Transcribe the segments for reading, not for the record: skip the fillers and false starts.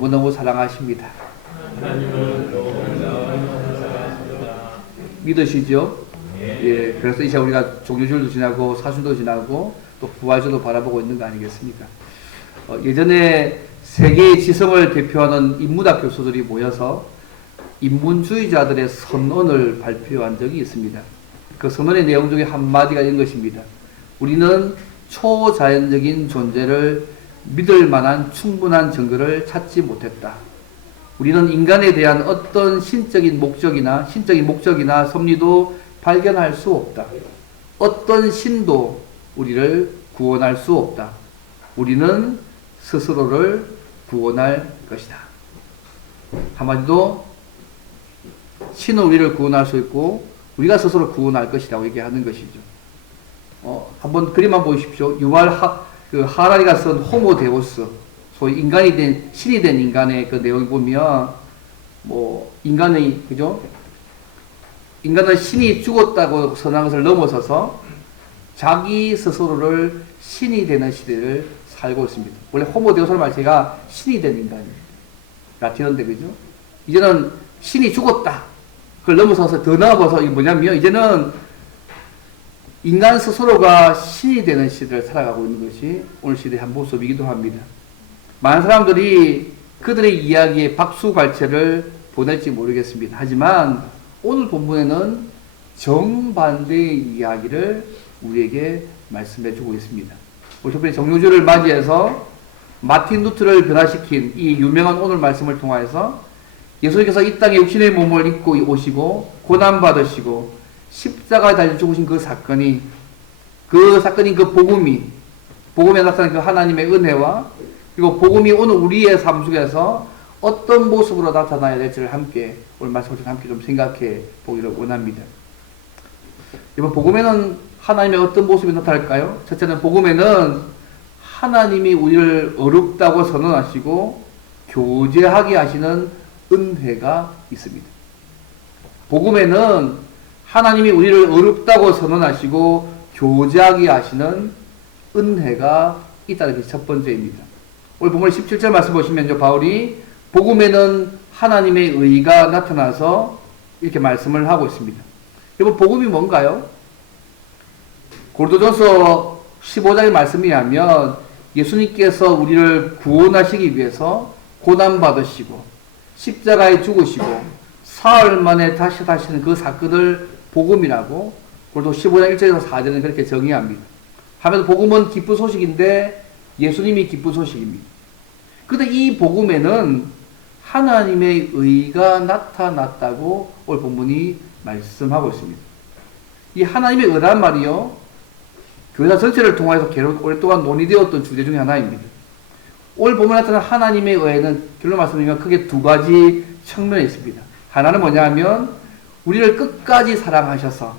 너무너무 사랑하십니다. 믿으시죠? 예, 그래서 이제 우리가 종료절도 지나고 사순도 지나고 또 부활절도 바라보고 있는 거 아니겠습니까? 예전에 세계의 지성을 대표하는 인문학 교수들이 모여서 인문주의자들의 선언을 발표한 적이 있습니다. 그 선언의 내용 중에 한마디가 이런 것입니다. 우리는 초자연적인 존재를 믿을 만한 충분한 증거를 찾지 못했다. 우리는 인간에 대한 어떤 신적인 목적이나 섭리도 발견할 수 없다. 어떤 신도 우리를 구원할 수 없다. 우리는 스스로를 구원할 것이다. 한마디로 신은 우리를 구원할 수 있고 우리가 스스로 구원할 것이라고 얘기하는 것이죠. 한번 그림만 보십시오. 유말 하라리가 쓴 호모 데우스, 소위 인간이 된 신이 된 인간의 그 내용을 보면 인간은 신이 죽었다고 선언한 것을 넘어서서 자기 스스로를 신이 되는 시대를 살고 있습니다. 원래 호모 데우스는 말 제가 신이 된 인간이에요. 라틴어인데 그죠? 이제는 신이 죽었다. 그걸 넘어서서 더 나아가서 이게 뭐냐면 이제는 인간 스스로가 신이 되는 시대를 살아가고 있는 것이 오늘 시대의 한 모습이기도 합니다. 많은 사람들이 그들의 이야기에 박수갈채를 보낼지 모르겠습니다. 하지만 오늘 본문에는 정반대의 이야기를 우리에게 말씀해 주고 있습니다. 우리 특별히 정료주를 맞이해서 마틴 루트를 변화시킨 이 유명한 오늘 말씀을 통해서 예수님께서 이 땅에 육신의 몸을 입고 오시고 고난받으시고 십자가에 달려 죽으신 그 사건이 그 복음에 나타난 그 하나님의 은혜와 그리고 복음이 오늘 우리의 삶 속에서 어떤 모습으로 나타나야 될지를 함께 오늘 말씀을 통해 함께 좀 생각해 보기를 원합니다. 이번 복음에는 하나님의 어떤 모습이 나타날까요? 첫째는 복음에는 하나님이 우리를 어렵다고 선언하시고 교제하게 하시는 은혜가 있습니다. 복음에는 하나님이 우리를 어렵다고 선언하시고 교제하게 하시는 은혜가 있다는 것이 첫 번째입니다. 오늘 본문 17절 말씀 보시면요, 바울이 복음에는 하나님의 의가 나타나서 이렇게 말씀을 하고 있습니다. 여러분, 복음이 뭔가요? 고린도전서 15장의 말씀이 하면 예수님께서 우리를 구원하시기 위해서 고난받으시고 십자가에 죽으시고 사흘 만에 다시 사시는 그 사건을 복음이라고 고린도 15장 1절에서 4절은 그렇게 정의합니다. 하면서 복음은 기쁜 소식인데 예수님이 기쁜 소식입니다. 그런데 이 복음에는 하나님의 의가 나타났다고 오늘 본문이 말씀하고 있습니다. 이 하나님의 의란 말이요, 교회사 전체를 통해서 오랫동안 논의되었던 주제 중에 하나입니다. 오늘 본문에 나타난 하나님의 의에는 결론 말씀드리면 크게 두 가지 측면이 있습니다. 하나는 뭐냐 하면 우리를 끝까지 사랑하셔서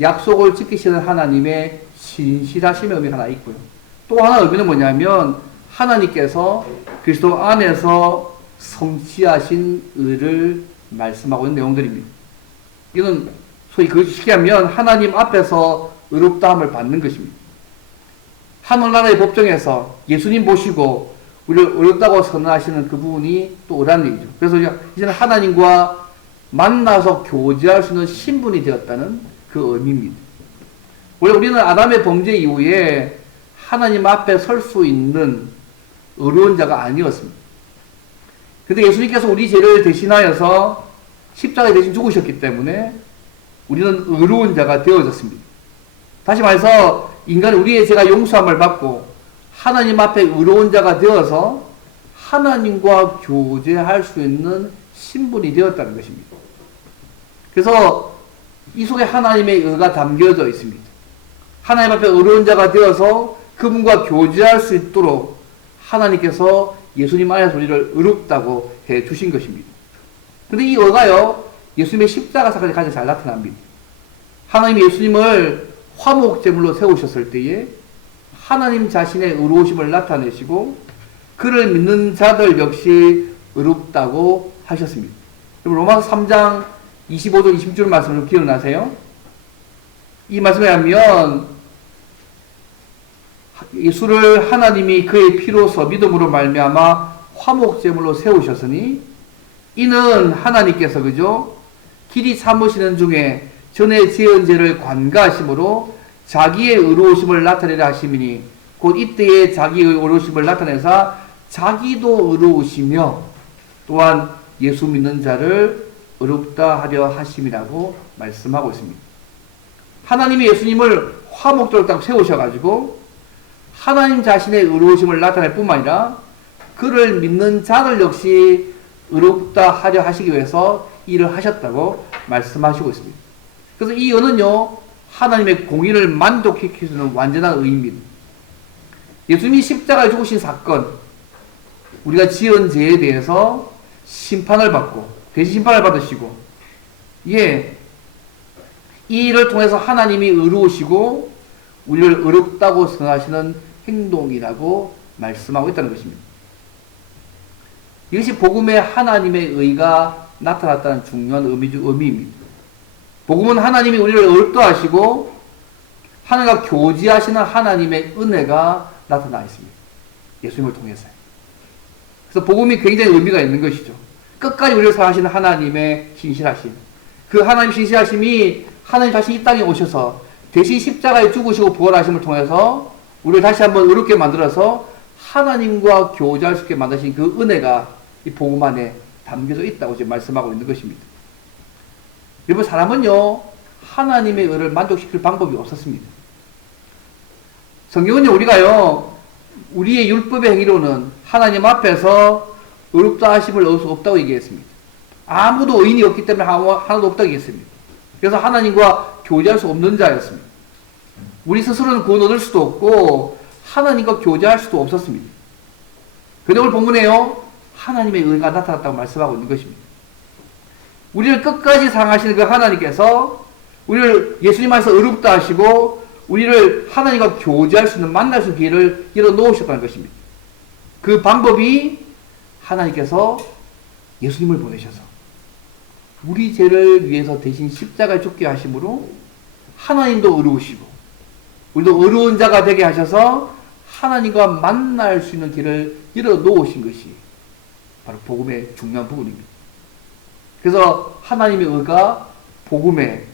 약속을 지키시는 하나님의 신실하심의 의미가 하나 있고요. 또 하나 의미는 뭐냐면 하나님께서 그리스도 안에서 성취하신 의를 말씀하고 있는 내용들입니다. 이는 소위 쉽게 하면 하나님 앞에서 의롭다함을 받는 것입니다. 하늘나라의 법정에서 예수님 보시고 우리를 의롭다고 선언하시는 그 부분이 또 의라는 얘기죠. 그래서 이제는 하나님과 만나서 교제할 수 있는 신분이 되었다는 그 의미입니다. 원래 우리는 아담의 범죄 이후에 하나님 앞에 설 수 있는 의로운 자가 아니었습니다. 그런데 예수님께서 우리 죄를 대신하여서 십자가에 대신 죽으셨기 때문에 우리는 의로운 자가 되어졌습니다. 다시 말해서 인간은 우리의 죄가 용서함을 받고 하나님 앞에 의로운 자가 되어서 하나님과 교제할 수 있는 신분이 되었다는 것입니다. 그래서 이 속에 하나님의 의가 담겨져 있습니다. 하나님 앞에 의로운 자가 되어서 그분과 교제할 수 있도록 하나님께서 예수님 안에서 우리를 의롭다고 해 주신 것입니다. 그런데 이 의가요, 예수님의 십자가 사건에 가장 잘 나타납니다. 하나님이 예수님을 화목제물로 세우셨을 때에 하나님 자신의 의로우심을 나타내시고 그를 믿는 자들 역시 의롭다고 하셨습니다. 여러분, 로마서 3장 25절 26절 말씀을 좀 기억나세요? 이 말씀에 하면 예수를 하나님이 그의 피로서 믿음으로 말미암아 화목제물로 세우셨으니 이는 하나님께서 그죠? 길이 삼으시는 중에 전에 지은 죄를 관가하심으로 자기의 의로우심을 나타내려 하심이니 곧 이때에 자기의 의로우심을 나타내사 자기도 의로우시며 또한 예수 믿는 자를 의롭다 하려 하심이라고 말씀하고 있습니다. 하나님이 예수님을 화목제로 딱 세우셔가지고 하나님 자신의 의로우심을 나타낼 뿐만 아니라 그를 믿는 자들 역시 의롭다 하려 하시기 위해서 일을 하셨다고 말씀하시고 있습니다. 그래서 이 의는요, 하나님의 공의를 만족시키는 완전한 의입니다. 예수님이 십자가에 죽으신 사건, 우리가 지은 죄에 대해서 심판을 받고, 대신 심판을 받으시고, 예, 이 일을 통해서 하나님이 의로우시고, 우리를 의롭다고 생각하시는 행동이라고 말씀하고 있다는 것입니다. 이것이 복음에 하나님의 의가 나타났다는 중요한 의미입니다. 복음은 하나님이 우리를 의롭다 하시고 하나님과 교제하시는 하나님의 은혜가 나타나 있습니다. 예수님을 통해서요. 그래서 복음이 굉장히 의미가 있는 것이죠. 끝까지 우리를 사랑하시는 하나님의 신실하심. 그 하나님의 신실하심이 하나님 자신이 이 땅에 오셔서 대신 십자가에 죽으시고 부활하심을 통해서 우리를 다시 한번 의롭게 만들어서 하나님과 교제할 수 있게 만드신 그 은혜가 이 복음 안에 담겨져 있다고 지금 말씀하고 있는 것입니다. 여러분, 사람은요, 하나님의 의를 만족시킬 방법이 없었습니다. 성경은요, 우리가요, 우리의 율법의 행위로는 하나님 앞에서 의롭다 하심을 얻을 수 없다고 얘기했습니다. 아무도 의인이 없기 때문에 하나도 없다고 얘기했습니다. 그래서 하나님과 교제할 수 없는 자였습니다. 우리 스스로는 구원 얻을 수도 없고 하나님과 교제할 수도 없었습니다. 그런데 오늘 본문에요, 하나님의 의가 나타났다고 말씀하고 있는 것입니다. 우리를 끝까지 사랑하시는 그 하나님께서 우리를 예수님 안에서 의롭다 하시고 우리를 하나님과 교제할 수 있는, 만날 수 있는 기회를 열어놓으셨다는 것입니다. 그 방법이 하나님께서 예수님을 보내셔서 우리 죄를 위해서 대신 십자가에 죽게 하심으로 하나님도 의로우시고 우리도 의로운 자가 되게 하셔서 하나님과 만날 수 있는 길을 열어놓으신 것이 바로 복음의 중요한 부분입니다. 그래서 하나님의 의가 복음에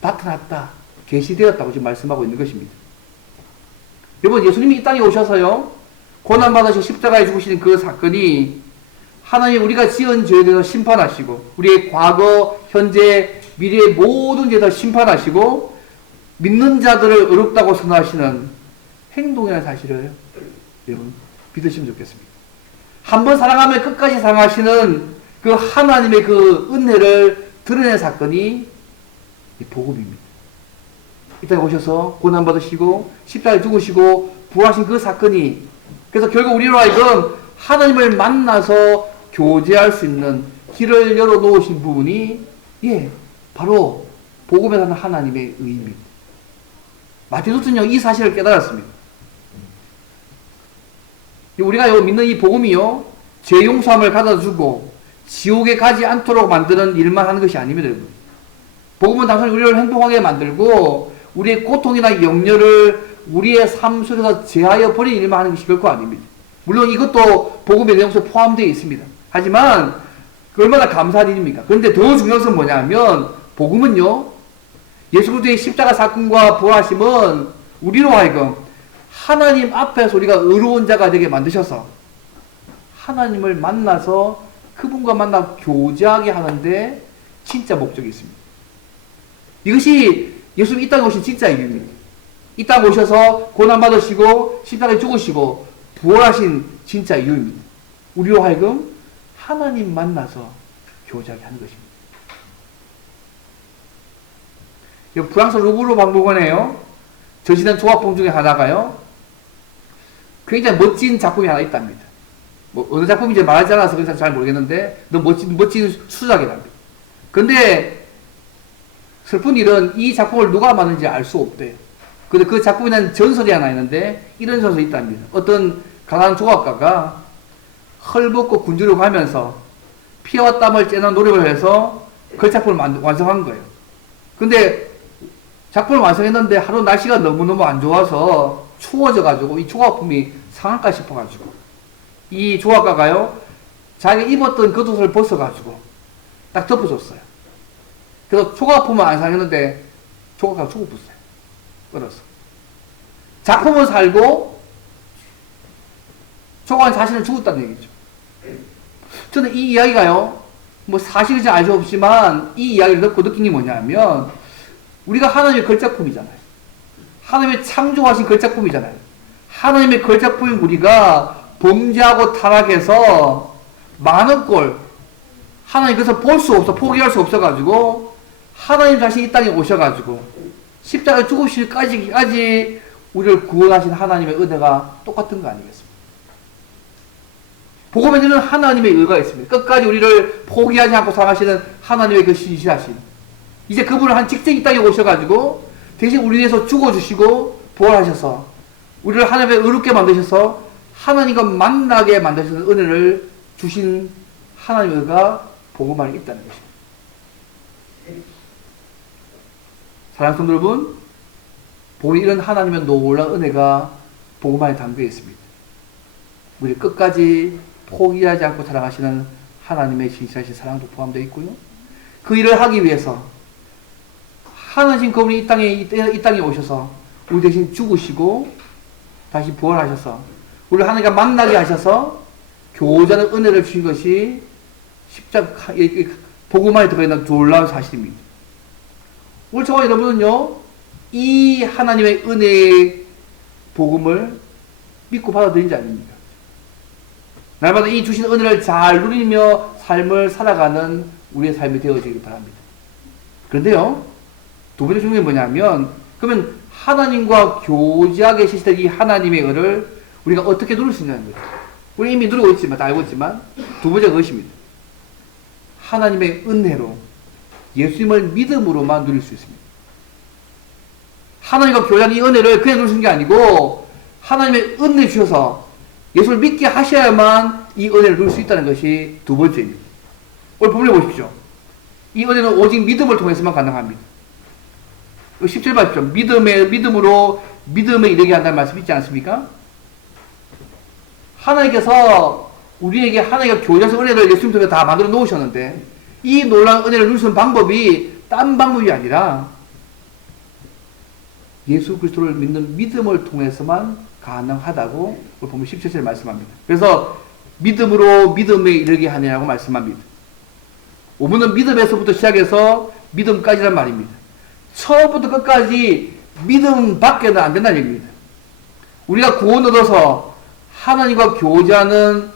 나타났다, 계시되었다고 지금 말씀하고 있는 것입니다. 여러분, 예수님이 이 땅에 오셔서요, 고난받으시고 십자가에 죽으시는 그 사건이 하나님 우리가 지은 죄에 대해서 심판하시고 우리의 과거, 현재, 미래의 모든 죄에 대해서 심판하시고 믿는 자들을 의롭다고 선언하시는 행동이라는 사실을 여러분 믿으시면 좋겠습니다. 한번 사랑하면 끝까지 사랑하시는 그 하나님의 그 은혜를 드러낸 사건이 이 복음입니다. 이 땅에 오셔서 고난받으시고 십자가에 죽으시고 부활하신 그 사건이, 그래서 결국 우리로 하여금 하나님을 만나서 교제할 수 있는 길을 열어놓으신 부분이 바로 복음에 사는 하나님의 의입니다. 마틴 루터는요, 이 사실을 깨달았습니다. 우리가 믿는 이 복음이요, 죄 용서함을 가져주고 지옥에 가지 않도록 만드는 일만 하는 것이 아닙니다, 여러분. 복음은 단순히 우리를 행복하게 만들고 우리의 고통이나 염려를 우리의 삶 속에서 제하여 버리는 일만 하는 것이 결코 아닙니다. 물론 이것도 복음의 내용 속에 포함되어 있습니다. 하지만 얼마나 감사한 일입니까? 그런데 더 중요한 것은 뭐냐면 복음은요, 예수 그리스도의 십자가 사건과 부활하심은 우리로 하여금 하나님 앞에서 우리가 의로운 자가 되게 만드셔서 하나님을 만나서 그분과 만나 교제하게 하는데 진짜 목적이 있습니다. 이것이 예수님이 이 땅에 오신 진짜 이유입니다. 이 땅에 오셔서 고난받으시고 십자가에 죽으시고 부활하신 진짜 이유입니다. 우리로 하여금 하나님 만나서 교제하게 하는 것입니다. 프랑스 루브르 박물관에요, 전시된 조각품 중에 하나가요, 굉장히 멋진 작품이 하나 있답니다. 뭐 어느 작품인지 말하지 않아서 그래서 잘 모르겠는데 너무 멋진 수작이랍니다. 근데 슬픈 일은 이 작품을 누가 만든지 알 수 없대요. 근데 그 작품에 대한 전설이 하나 있는데 이런 전설이 있답니다. 어떤 가난한 조각가가 헐벗고 군주로 가면서 피와 땀을 째는 노력을 해서 그 작품을 완성한 거예요. 근데 작품을 완성했는데 하루 날씨가 너무너무 안 좋아서 추워져가지고 이 조각품이 상할까 싶어가지고 이 조각가가요, 자기 입었던 겉옷을 벗어가지고 딱 덮어줬어요. 그래서 조각품은 안 상했는데 조각하고 죽어버렸어요. 얼어서. 작품은 살고 조각은 자신은 죽었다는 얘기죠. 저는 이 이야기가요, 뭐 사실인지 알 수 없지만 이 이야기를 듣고 느낀 게 뭐냐면, 우리가 하나님의 걸작품이잖아요. 하나님의 창조하신 걸작품이잖아요. 하나님의 걸작품인 우리가 범죄하고 타락해서 많은 꼴, 하나님 그래서 볼 수 없어, 포기할 수 없어가지고 하나님 자신이 이 땅에 오셔가지고 십자가에 죽으실까지 우리를 구원하신 하나님의 은혜가 똑같은 거 아니겠습니까? 복음에는 하나님의 의가 있습니다. 끝까지 우리를 포기하지 않고 사랑하시는 하나님의 그 신실하심. 이제 그분을 한 직접 이 땅에 오셔가지고 대신 우리 위해서 죽어주시고 부활하셔서 우리를 하나님의 의롭게 만드셔서 하나님과 만나게 만드시는 은혜를 주신 하나님의 의가 복음 안에 있다는 것입니다. 사랑하는 성도 여러분, 복음에 이런 하나님의 놀라운 은혜가 복음 안에 담겨 있습니다. 우리 끝까지 포기하지 않고 사랑하시는 하나님의 진실하신 사랑도 포함되어 있고요. 그 일을 하기 위해서 하나님 그분이 이 땅에 오셔서 우리 대신 죽으시고 다시 부활하셔서 우리를 하나님과 만나게 하셔서 교제하는 은혜를 주신 것이 십자가 복음 안에 들어있는 놀라운 사실입니다. 오늘 저와 여러분은요, 이 하나님의 은혜의 복음을 믿고 받아들인 자 아닙니까? 날마다 이 주신 은혜를 잘 누리며 삶을 살아가는 우리의 삶이 되어지길 바랍니다. 그런데요, 두 번째 중요한 게 뭐냐면, 그러면 하나님과 교제하게 시스템 이 하나님의 은혜를 우리가 어떻게 누릴 수 있냐는 거죠. 우리 이미 누리고 있지만, 다 알고 있지만, 두 번째가 그것입니다. 하나님의 은혜로, 예수님을 믿음으로만 누릴 수 있습니다. 하나님과 교제하는 이 은혜를 그냥 누릴 수 있는 게 아니고, 하나님의 은혜 주셔서 예수를 믿게 하셔야만 이 은혜를 누릴 수 있다는 것이 두 번째입니다. 오늘 본문에 보십시오. 이 은혜는 오직 믿음을 통해서만 가능합니다. 17절 보십시오. 믿음으로 믿음에 이르게 한다는 말씀 있지 않습니까? 하나님께서 우리에게 하나님과 교제해서 은혜를 예수님 통해 다 만들어 놓으셨는데, 이 놀라운 은혜를 누릴 수 있는 방법이 딴 방법이 아니라 예수 그리스도를 믿는 믿음을 통해서만 가능하다고 오늘 보면 17절에 말씀합니다. 그래서 믿음으로 믿음에 이르게 하느냐고 말씀합니다. 오늘은 믿음에서부터 시작해서 믿음까지란 말입니다. 처음부터 끝까지 믿음 밖에는 안 된다는 얘기입니다. 우리가 구원 얻어서 하나님과 교제하는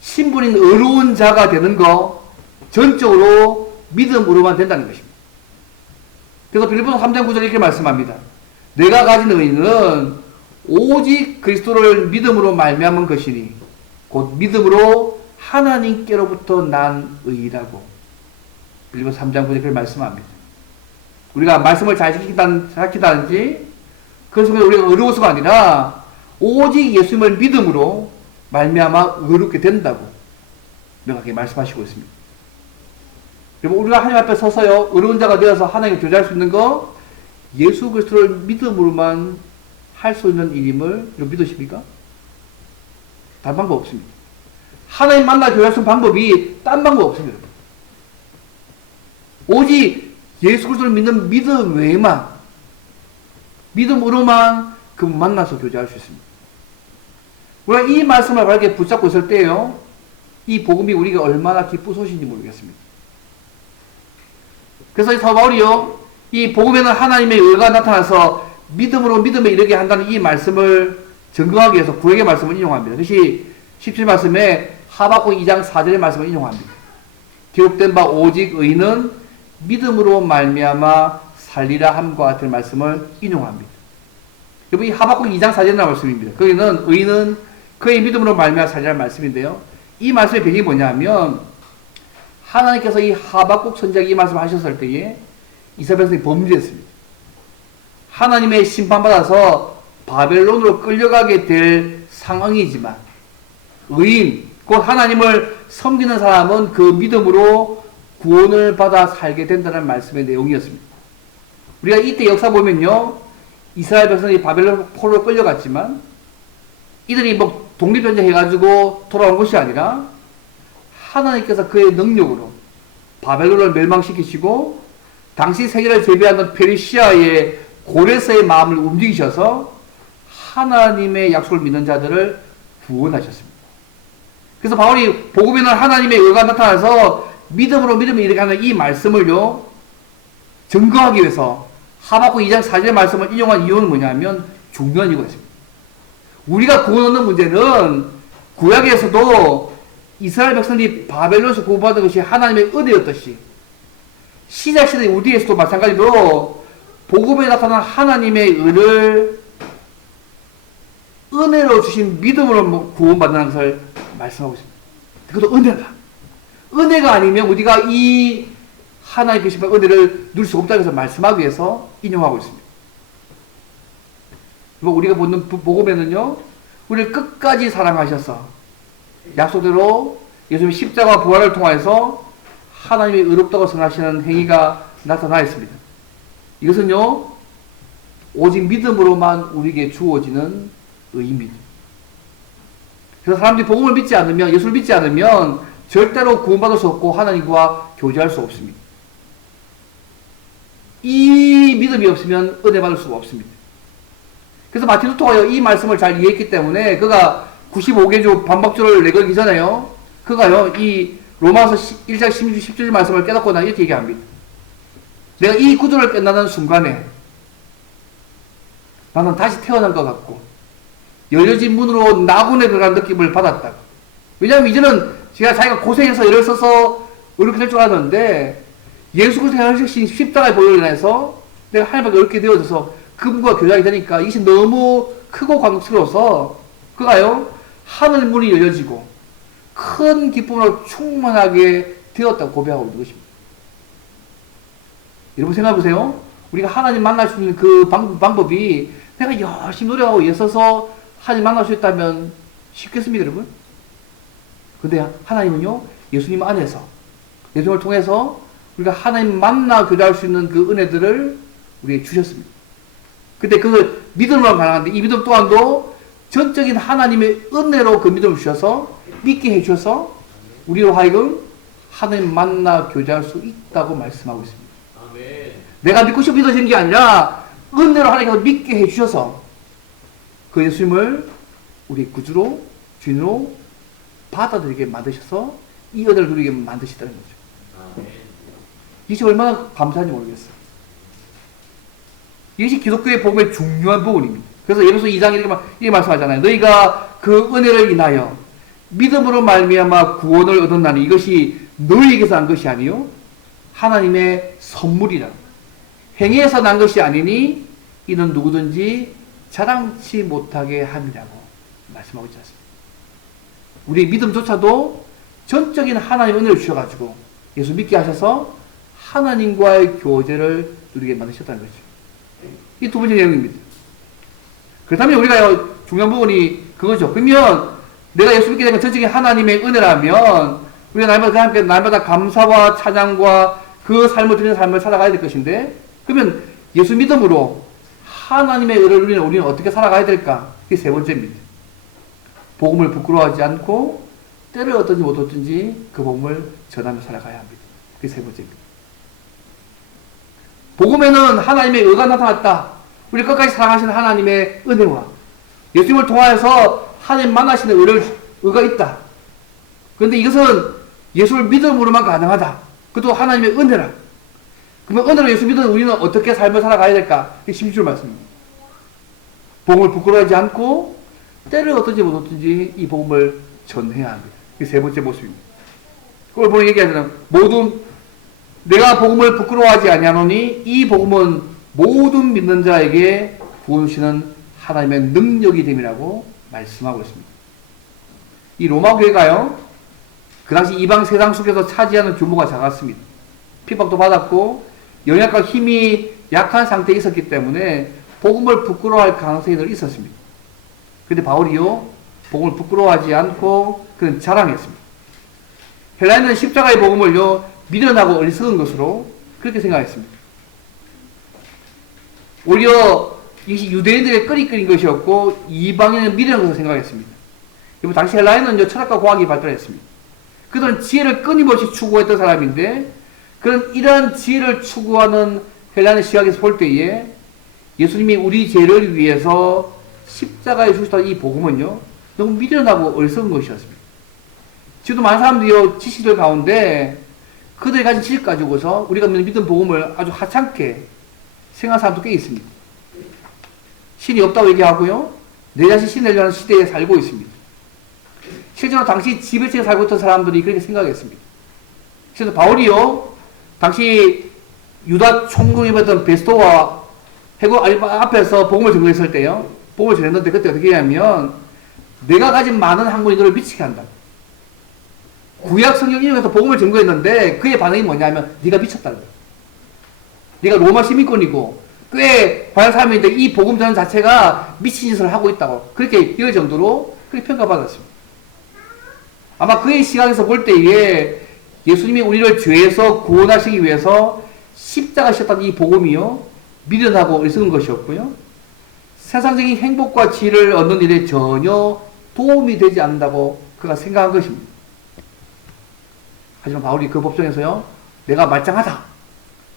신분인 의로운 자가 되는 거 전적으로 믿음으로만 된다는 것입니다. 그래서 빌립보서 3장 9절에 이렇게 말씀합니다. 내가 가진 의는 오직 그리스도를 믿음으로 말미암은 것이니 곧 믿음으로 하나님께로부터 난 의라고 빌립보서 3장 9절에 말씀합니다. 우리가 말씀을 잘 지키다든지 그래서 우리가 의로워서가 아니라 오직 예수님을 믿음으로 말미암아 의롭게 된다고 명확하게 말씀하시고 있습니다. 그리고 우리가 하나님 앞에 서서요 의로운 자가 되어서 하나님과 교제할 수 있는 거 예수 그리스도를 믿음으로만 할 수 있는 일임을 여러분 믿으십니까? 다른 방법 없습니다. 하나님 만나 교제할 수 있는 방법이 딴 방법 없습니다. 오직 예수 그리스도를 믿는 믿음 외에만 믿음으로만 그분 만나서 교제할 수 있습니다. 우리가 이 말씀을 바르게 붙잡고 있을 때요 이 복음이 우리가 얼마나 기쁜 소식인지 모르겠습니다. 그래서 이 사도 바울이요 이 복음에는 하나님의 의가 나타나서 믿음으로 믿음에 이르게 한다는 이 말씀을 증거하기 위해서 구약의 말씀을 인용합니다. 그것이 17 말씀에 하박국 2장 4절의 말씀을 인용합니다. 기록된 바 오직 의는 믿음으로 말미암아 살리라 함과 같은 말씀을 인용합니다. 여러분 이 하박국 2장 4절의 말씀입니다. 거기는 의는 그의 믿음으로 말미암아 살리라는 말씀인데요. 이 말씀의 배경이 뭐냐면 하나님께서 이 하박국 선지자에게 이 말씀을 하셨을 때에 이스라엘 백성이 범죄했습니다. 하나님의 심판받아서 바벨론으로 끌려가게 될 상황이지만 의인, 곧 하나님을 섬기는 사람은 그 믿음으로 구원을 받아 살게 된다는 말씀의 내용이었습니다. 우리가 이때 역사 보면요 이스라엘 백성이 바벨론 포로로 끌려갔지만 이들이 뭐 독립전쟁 해가지고 돌아온 것이 아니라 하나님께서 그의 능력으로 바벨론을 멸망시키시고 당시 세계를 제비하는 페르시아의 고레스의 마음을 움직이셔서 하나님의 약속을 믿는 자들을 구원하셨습니다. 그래서 바울이 복음에는 하나님의 의가 나타나서 믿음으로 믿음을 이르게 하는 이 말씀을요 증거하기 위해서 하박국 2장 4절의 말씀을 인용한 이유는 뭐냐면 중요한 이유가 있습니다. 우리가 구원 얻는 문제는 구약에서도 이스라엘 백성들이 바벨론에서 구원받은 것이 하나님의 은혜였듯이 시작시대 우리에서도 마찬가지로 복음에 나타난 하나님의 은혜로 주신 믿음으로 구원받는 것을 말씀하고 있습니다. 그것도 은혜다. 은혜가 아니면 우리가 이 하나님의 주신 은혜를 누릴 수 없다고 해서 말씀하기 위해서 인용하고 있습니다. 우리가 보는 복음에는요, 우리를 끝까지 사랑하셔서 약속대로 예수님의 십자가 부활을 통해서 하나님의 의롭다고 선하시는 행위가 나타나 있습니다. 이것은요, 오직 믿음으로만 우리에게 주어지는 의입니다. 그래서 사람들이 복음을 믿지 않으면, 예수를 믿지 않으면 절대로 구원받을 수 없고 하나님과 교제할 수 없습니다. 이 믿음이 없으면 은혜 받을 수가 없습니다. 그래서 마틴 루터가 이 말씀을 잘 이해했기 때문에 그가 95개조 반박조를 내걸기 전에요, 그가요 이 로마서 1장 16절 말씀을 깨닫고 나 이렇게 얘기합니다. 내가 이 구조를 끝나는 순간에 나는 다시 태어난 것 같고 열려진 문으로 나군에 들어간 느낌을 받았다. 왜냐하면 이제는 자기가 고생해서 애를 써서 어렵게 될 줄 알았는데 예수 그리스도의 하신 십자가의 보혈로 인해서 내가 하나님께 어렵게 되어져서 그분과 교제하게 되니까 이것이 너무 크고 감격스러워서 그가요 하늘 문이 열려지고 큰 기쁨으로 충만하게 되었다고 고백하고 있는 것입니다. 여러분 생각해보세요. 우리가 하나님 만날 수 있는 그 방법이 내가 열심히 노력하고 애써서 하나님 만날 수 있다면 쉽겠습니까, 여러분? 근데 하나님은요, 예수님 안에서, 예수님을 통해서 우리가 하나님 만나 교제할 수 있는 그 은혜들을 우리에게 주셨습니다. 근데 그걸 믿음으로 가능한데 이 믿음 또한도 전적인 하나님의 은혜로 그 믿음을 주셔서 믿게 해주셔서 우리로 하여금 하나님 만나 교제할 수 있다고 말씀하고 있습니다. 아멘. 내가 믿고 싶어 믿어지는 게 아니라 은혜로 하나님께서 믿게 해주셔서 그 예수님을 우리 구주로 주인으로 받아들이게 만드셔서 이 은혜를 누리게 만드시다는 거죠. 아멘. 이것이 얼마나 감사한지 모르겠어요. 이것이 기독교의 복음의 중요한 부분입니다. 그래서 예배소 2장 이렇게 말씀하잖아요. 너희가 그 은혜를 인하여 믿음으로 말미암아 구원을 얻었나니 이것이 너희에게서 난 것이 아니요 하나님의 선물이라. 행위에서 난 것이 아니니 이는 누구든지 자랑치 못하게 함이라고 말씀하고 있지 않습니까? 우리 믿음조차도 전적인 하나님의 은혜를 주셔가지고 예수 믿게 하셔서 하나님과의 교제를 누리게 만드셨다는 거죠. 이 두 번째 내용입니다. 그렇다면 우리가 중요한 부분이 그거죠. 그러면 내가 예수 믿게 되면 전적인 하나님의 은혜라면 우리가 날마다 감사와 찬양과 그 삶을 드리는 삶을 살아가야 될 것인데, 그러면 예수 믿음으로 하나님의 은혜를 누리는 우리는 어떻게 살아가야 될까? 그게 세 번째입니다. 복음을 부끄러워하지 않고 때를 어떤지 못 어떤지 그 복음을 전하며 살아가야 합니다. 그게 세 번째입니다. 복음에는 하나님의 의가 나타났다. 우리 끝까지 사랑하시는 하나님의 은혜와 예수님을 통하여서 하나님 만나시는 의가 있다. 그런데 이것은 예수를 믿음으로만 가능하다. 그것도 하나님의 은혜라. 그러면 은혜로 예수 믿는 우리는 어떻게 삶을 살아가야 될까? 이게 16절 말씀입니다. 복음을 부끄러워하지 않고 때를 어떤지 못 어떤지 이 복음을 전해야 합니다. 이게 세 번째 모습입니다. 그걸 보면 얘기하잖아요. 내가 복음을 부끄러워하지 아니하노니 이 복음은 모든 믿는 자에게 구원 주시는 하나님의 능력이 됨이라고 말씀하고 있습니다. 이 로마 교회가요, 그 당시 이방 세상 속에서 차지하는 규모가 작았습니다. 핍박도 받았고 영약과 힘이 약한 상태에 있었기 때문에 복음을 부끄러워할 가능성이 늘 있었습니다. 그런데 바울이요, 복음을 부끄러워하지 않고 그는 자랑했습니다. 헬라인은 십자가의 복음을요 미련하고 어리석은 것으로 그렇게 생각했습니다. 오히려 이것이 유대인들의 끄리끄린 것이었고 이방인은 미련한 것으로 생각했습니다. 당시 헬라인은 철학과 과학이 발달했습니다. 그들은 지혜를 끊임없이 추구했던 사람인데, 그런 이러한 지혜를 추구하는 헬라의 시각에서 볼 때에 예수님이 우리 죄를 위해서 십자가에 죽으셨다는 이 복음은요, 너무 미련하고 어리석은 것이었습니다. 지금도 많은 사람들이 지식들 가운데 그들이 가진 지식 가지고서 우리가 믿는 복음을 아주 하찮게 생각하는 사람도 꽤 있습니다. 신이 없다고 얘기하고요, 내 자신 신을 내려는 시대에 살고 있습니다. 실제로 당시 지배층에 살고 있던 사람들이 그렇게 생각했습니다. 그래서 바울이요, 당시 유다 총독이었던 베스토와 해고 앞에서 복음을 전거했을 때요, 복음을 전했는데 그때 어떻게 하냐면, 내가 가진 많은 학문이 너를 미치게 한다. 구약 성경 인용해서 복음을 전거했는데 그의 반응이 뭐냐면, 네가 미쳤다는 거야. 네가 로마 시민권이고 꽤 과연 사람인데 이 복음 전환 자체가 미친 짓을 하고 있다고, 그렇게 이럴 정도로 그렇게 평가받았습니다. 아마 그의 시각에서 볼 때에 예수님이 우리를 죄에서 구원하시기 위해서 십자가 지셨다는 이 복음이요, 미련하고 어리석은 것이었고요, 세상적인 행복과 지혜를 얻는 일에 전혀 도움이 되지 않는다고 그가 생각한 것입니다. 하지만 바울이 그 법정에서요, 내가 말짱하다,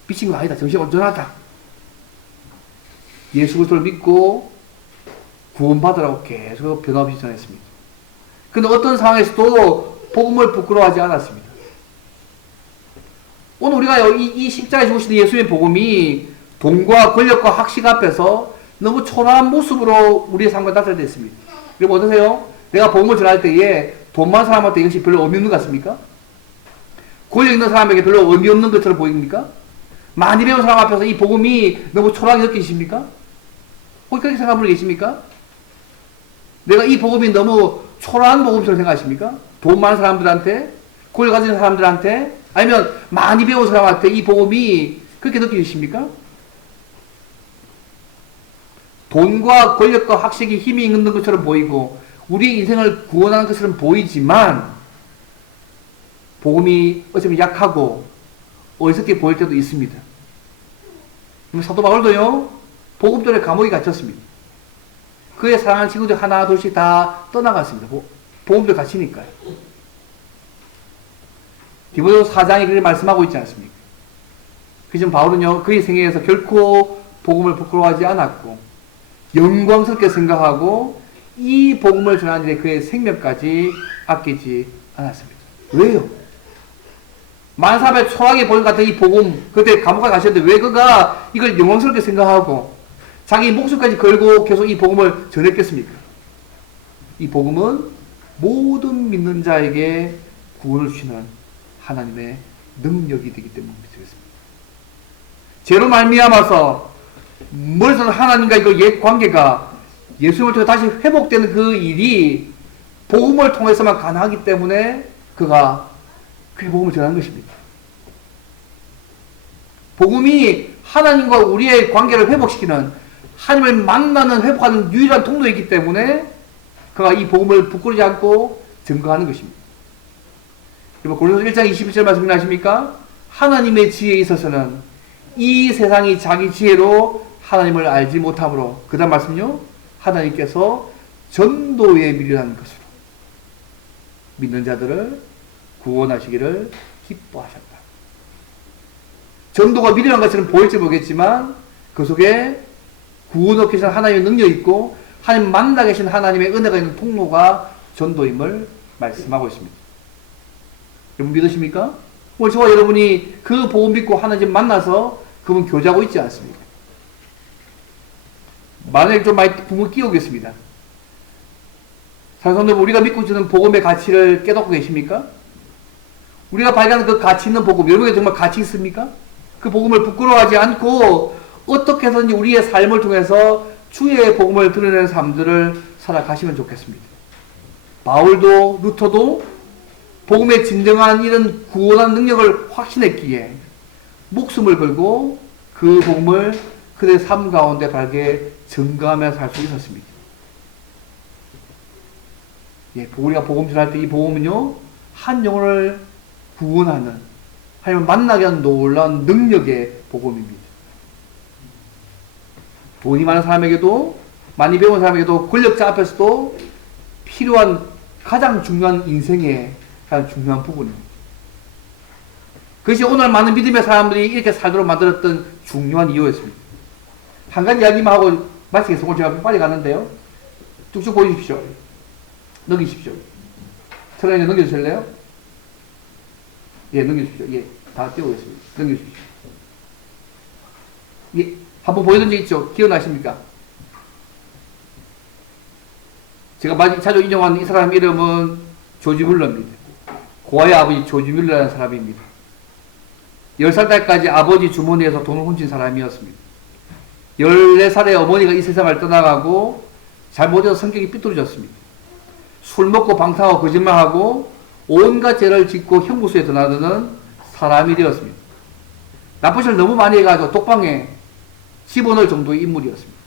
미친 거 아니다, 정신 온전하다, 예수 그리스도를 믿고 구원받으라고 계속 변함없이 전했습니다. 그런데 어떤 상황에서도 복음을 부끄러워하지 않았습니다. 오늘 우리가 이 십자가에 죽으신 예수의 복음이 돈과 권력과 학식 앞에서 너무 초라한 모습으로 우리의 삶과 나타났습니다. 여러분 어떠세요? 내가 복음을 전할 때에 돈 많은 사람한테 이것이 별로 의미 없는 것 같습니까? 권력 있는 사람에게 별로 의미 없는 것처럼 보입니까? 많이 배운 사람 앞에서 이 복음이 너무 초라하게 느끼십니까? 혹시 그렇게 생각하는 분 계십니까? 내가 이 복음이 너무 초라한 복음처럼 생각하십니까? 돈 많은 사람들한테, 권력 가진 사람들한테, 아니면 많이 배운 사람한테 이 복음이 그렇게 느끼십니까? 돈과 권력과 학식이 힘이 있는 것처럼 보이고 우리 인생을 구원하는 것처럼 보이지만, 복음이 어쩌면 약하고 어리석게 보일 때도 있습니다. 사도 바울도요, 복음 때문에 감옥에 갇혔습니다. 그의 사랑하는 친구들 하나 둘씩 다 떠나갔습니다. 복음 때문에 갇히니까요. 디모데후서 4장이 그렇게 말씀하고 있지 않습니까? 그래서 바울은요, 그의 생애에서 결코 복음을 부끄러워하지 않았고 영광스럽게 생각하고 이 복음을 전하는 일에 그의 생명까지 아끼지 않았습니다. 왜요? 많은 사람의 초라하게 보는 것 같은 이 복음, 그때 감옥에 가셨는데 왜 그가 이걸 영광스럽게 생각하고 자기 목숨까지 걸고 계속 이 복음을 전했겠습니까? 이 복음은 모든 믿는 자에게 구원을 주시는 하나님의 능력이 되기 때문에 되겠습니다. 죄로 말미암아서 머릿속에 하나님과 그 옛 관계가 예수님을 통해 다시 회복되는 그 일이 복음을 통해서만 가능하기 때문에 그가 그 복음을 전하는 것입니다. 복음이 하나님과 우리의 관계를 회복시키는, 하나님을 만나는, 회복하는 유일한 통로이기 때문에 그가 이 복음을 부끄러지 않고 증거하는 것입니다. 여러분, 고린도서 1장 21절 말씀 아십니까? 하나님의 지혜에 있어서는 이 세상이 자기 지혜로 하나님을 알지 못하므로, 그 다음 말씀요, 하나님께서 전도에 미련한 것으로 믿는 자들을 구원하시기를 기뻐하셨다. 전도가 미련한 것처럼 보일지 모르겠지만 그 속에 구원 얻기 위해서 하나님의 능력이 있고 하나님 만나 계신 하나님의 은혜가 있는 통로가 전도임을 말씀하고 있습니다. 여러분 믿으십니까? 오늘 저와 여러분이 그 복음 믿고 하나님 만나서 그분 교제하고 있지 않습니까? 만약에 좀 많이 부모 끼우겠습니다. 사랑하는 여러분, 우리가 믿고 있는 복음의 가치를 깨닫고 계십니까? 우리가 발견하는 그 가치 있는 복음, 여러분에게 정말 가치 있습니까? 그 복음을 부끄러워하지 않고 어떻게 해서든지 우리의 삶을 통해서 주의 복음을 드러내는 삶들을 살아가시면 좋겠습니다. 바울도 루터도 복음의 진정한 이런 구원한 능력을 확신했기에 목숨을 걸고 그 복음을 그들의 삶 가운데 바르게 증거하며 살 수 있었습니다. 예, 우리가 복음 전할 때 이 복음은요, 한 영혼을 구원하는, 하나님을 만나게 하는 놀라운 능력의 복음입니다. 돈이 많은 사람에게도, 많이 배운 사람에게도, 권력자 앞에서도 필요한 가장 중요한 인생의 가장 중요한 부분입니다. 그것이 오늘 많은 믿음의 사람들이 이렇게 살도록 만들었던 중요한 이유였습니다. 한 가지 이야기만 하고 마치겠습니다. 오늘 제가 빨리 가는데요. 쭉쭉 보여주십시오. 넘기십시오. 트레이너 넘겨주실래요? 예, 넘겨주십시오. 예, 다 띄우겠습니다. 넘겨주십시오. 예, 한번 보여준 적 있죠? 기억나십니까? 제가 자주 인용하는 이 사람 이름은 조지 뮬러입니다. 고아의 아버지 조지 뮬러라는 사람입니다. 10살 때까지 아버지 주머니에서 돈을 훔친 사람이었습니다. 14살에 어머니가 이 세상을 떠나가고 잘못해서 성격이 삐뚤어졌습니다. 술 먹고 방탕하고 거짓말하고 온갖 죄를 짓고 형무소에 드나드는 사람이 되었습니다. 나쁜 짓을 너무 많이 해가지고 독방에 집어넣을 정도의 인물이었습니다.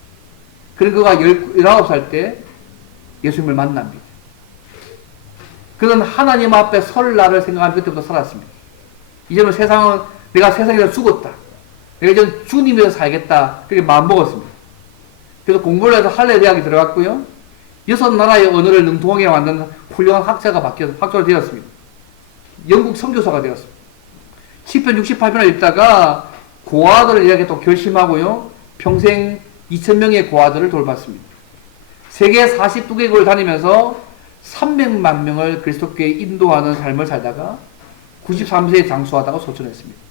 그런 그가 19살 때 예수님을 만납니다. 그는 하나님 앞에 설 날을 생각하며 그때부터 살았습니다. 이제는 내가 세상에서 죽었다. 내가 이제는 주님에서 살겠다. 그렇게 마음먹었습니다. 그래서 공부를 해서 할례 대학에 들어갔고요. 6나라의 언어를 능통하게 만드는 훌륭한 학자가 되었습니다. 영국 선교사가 되었습니다. 10편 68편을 읽다가 고아들을 이렇게 또 결심하고요. 평생 2,000명의 고아들을 돌봤습니다. 세계 42개국을 다니면서 300만 명을 그리스도교에 인도하는 삶을 살다가 93세에 장수하다가 소천했습니다.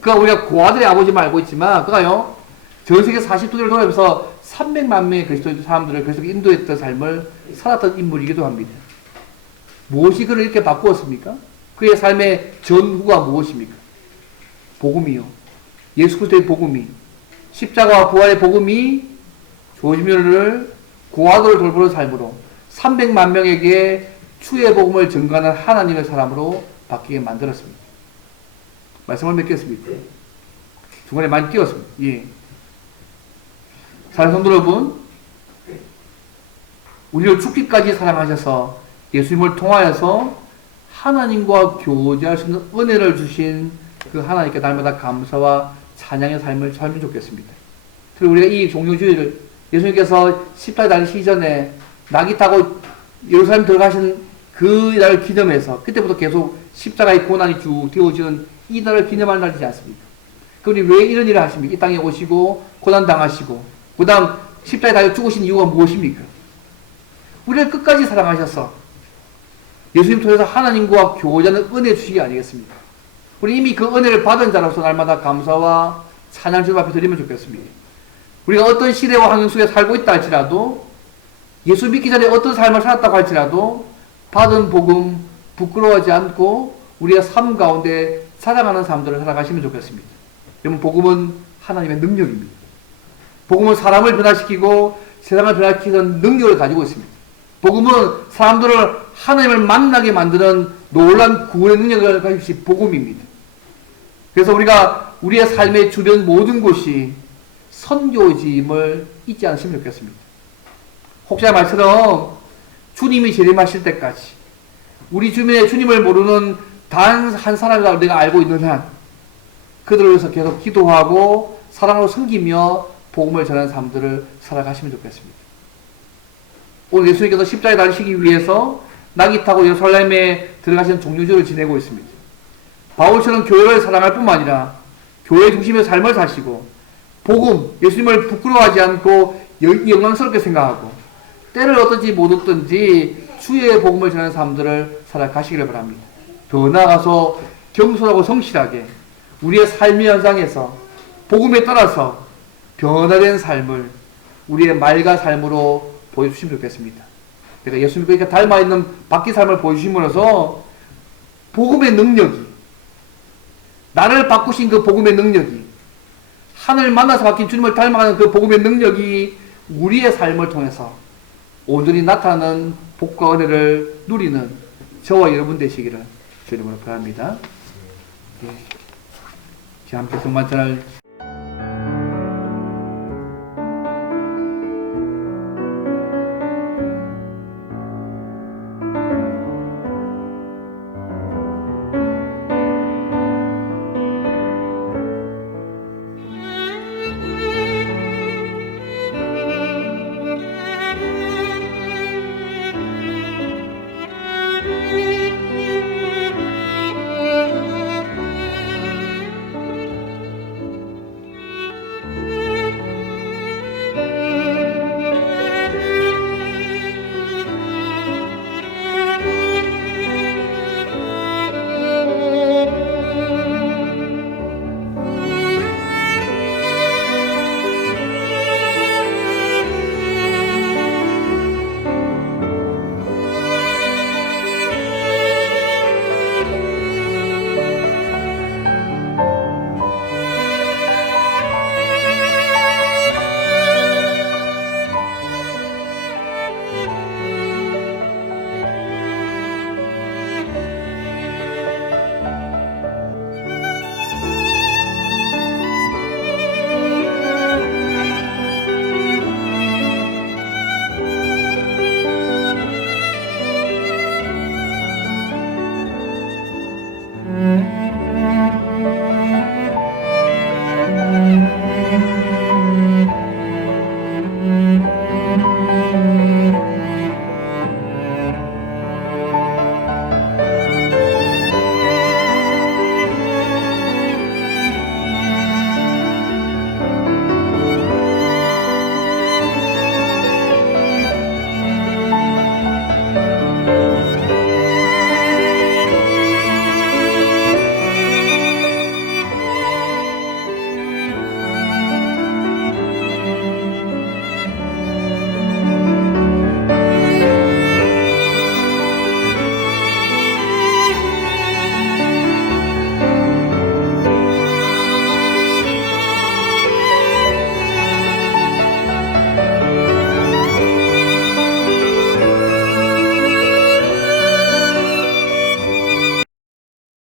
그가 우리가 고아들의 아버지만 알고 있지만 그가요. 전 세계 42개를 돌아다니면서 300만 명의 그리스도 사람들을 그리스도께 인도했던 삶을 살았던 인물이기도 합니다. 무엇이 그를 이렇게 바꾸었습니까? 그의 삶의 전후가 무엇입니까? 복음이요. 예수 그리스도의 복음이, 십자가와 부활의 복음이 조지 뮬러를 고아들을 돌보는 삶으로 300만 명에게 주의 복음을 전가하는 하나님의 사람으로 바뀌게 만들었습니다. 말씀을 맺겠습니다. 중간에 많이 띄웠습니다. 예. 사랑하는 성도 여러분, 우리를 죽기까지 사랑하셔서 예수님을 통하여서 하나님과 교제할 수 있는 은혜를 주신 그 하나님께 날마다 감사와 찬양의 삶을 살면 좋겠습니다. 그리고 우리가 이 종료주일을 예수님께서 십자가에 달리시기 전에 낙이 타고 예루살렘 들어가신 그 날을 기념해서 그때부터 계속 십자가의 고난이 쭉 되어지는 이 날을 기념하는 날이지 않습니까? 그럼 왜 이런 일을 하십니까? 이 땅에 오시고 고난당하시고 그 다음 십자가에 달려 죽으신 이유가 무엇입니까? 우리를 끝까지 사랑하셔서 예수님 통해서 하나님과 교제하는 은혜 주시기 아니겠습니까? 우리 이미 그 은혜를 받은 자로서 날마다 감사와 찬양 주님 앞에 드리면 좋겠습니다. 우리가 어떤 시대와 환경 속에 살고 있다 할지라도 예수 믿기 전에 어떤 삶을 살았다고 할지라도 받은 복음 부끄러워하지 않고 우리의 삶 가운데 살아가는 삶들을 살아가시면 좋겠습니다. 여러분, 복음은 하나님의 능력입니다. 복음은 사람을 변화시키고 세상을 변화시키는 능력을 가지고 있습니다. 복음은 사람들을 하나님을 만나게 만드는 놀라운 구원의 능력을 가지고 있는 복음입니다. 그래서 우리가 우리의 삶의 주변 모든 곳이 선교지임을 잊지 않으시면 좋겠습니다. 혹시나 말처럼 주님이 재림하실 때까지 우리 주변에 주님을 모르는 단 한 사람이라도 내가 알고 있는 한 그들을 위해서 계속 기도하고 사랑으로 섬기며 복음을 전하는 삶들을 살아가시면 좋겠습니다. 오늘 예수님께서 십자가에 달리시기 위해서 낙이 타고 예루살렘에 들어가시는 종료주를 지내고 있습니다. 바울처럼 교회를 사랑할 뿐만 아니라 교회 중심의 삶을 사시고 복음, 예수님을 부끄러워하지 않고 영광스럽게 생각하고 때를 얻든지 못 얻든지 주의 복음을 전하는 삶들을 살아가시기를 바랍니다. 더 나아가서 겸손하고 성실하게 우리의 삶의 현상에서 복음에 따라서 변화된 삶을 우리의 말과 삶으로 보여주시면 좋겠습니다. 내가 예수님과 이렇게 닮아있는 바뀐 삶을 보여주심으로써 복음의 능력이, 나를 바꾸신 그 복음의 능력이, 하늘 만나서 바뀐 주님을 닮아가는 그 복음의 능력이 우리의 삶을 통해서 온전히 나타나는 복과 은혜를 누리는 저와 여러분 되시기를 주님으로 바랍니다. 예. 함께 성만찬을